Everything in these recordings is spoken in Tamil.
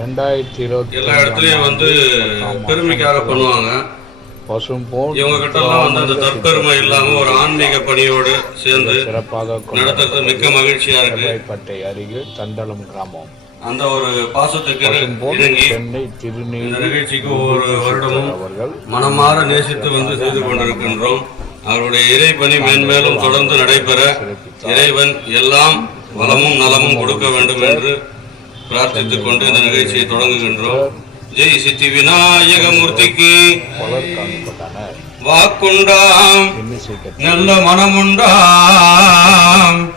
ரெண்டாயிரத்தி இருபத்தி எல்லா இடத்துலயும் வந்து பெருமைக்காக பண்ணுவாங்க. பசும் போல் இவங்க கிட்ட எல்லாம் வந்து அந்த தற்பெருமை இல்லாம ஒரு ஆன்மீக பணியோடு சேர்ந்து சிறப்பாக நடத்துறது மிக்க மகிழ்ச்சியா இருக்கு. கொள்ளைப்பட்டை அருகில் தண்டலம் கிராமம். அந்த ஒரு பாசத்துக்கு சென்னை திருநீர் நிகழ்ச்சிக்கு ஒவ்வொரு வருடமும் அவர்கள் மனமாற நேசித்து வந்து செய்து கொண்டிருக்கின்றோம். அவருடைய இறைப்பணி மேன்மேலும் தொடர்ந்து நடைபெற இறைவன் எல்லாம் வளமும் நலமும் கொடுக்க வேண்டும் என்று பிரார்த்தித்துக் கொண்டு இந்த நிகழ்ச்சியை தொடங்குகின்றோம். ஜெய் சித்தி விநாயக மூர்த்திக்கு வாக்குண்டாம். நல்ல மனமுண்டாம்.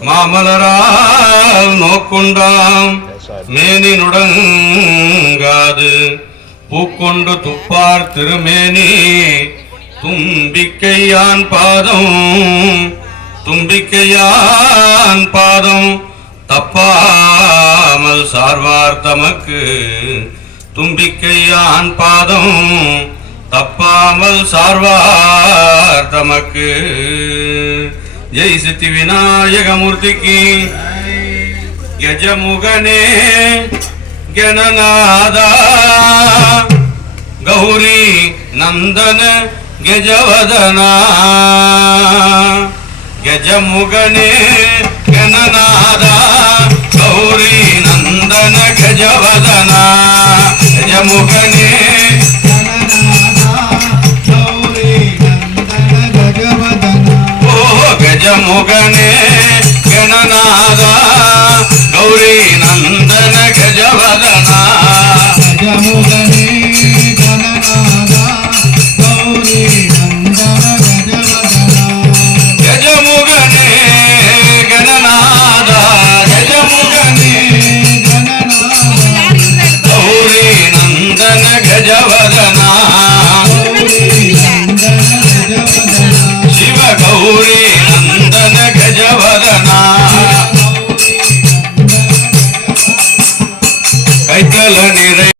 மாமலரால் நோக்குண்டாம். மேனி நுடங்காது பூக்கொண்டு துப்பார் திருமேனி. தும்பிக்கையான் பாதம். தும்பிக்கையான் பாதம். தப்பாமல் சார்வார் தமக்கு தும்பிக்கையான் பாதம் தப்பாமல் சார்வார் தமக்கு ஜெய் சித்தி விநாயகமூர்த்திக்கு கஜமுகனே கணநாதா ಗೌರಿ ನಂದನ ಗೆಜವದನ ಗೆಜಮುಗನೆ ಗಣನಾದ గౌరీ నందన గజవదన గజముఖనే గజముఖనే గణనాద గౌరీ నందన గజవదన. గజముఖ நிறை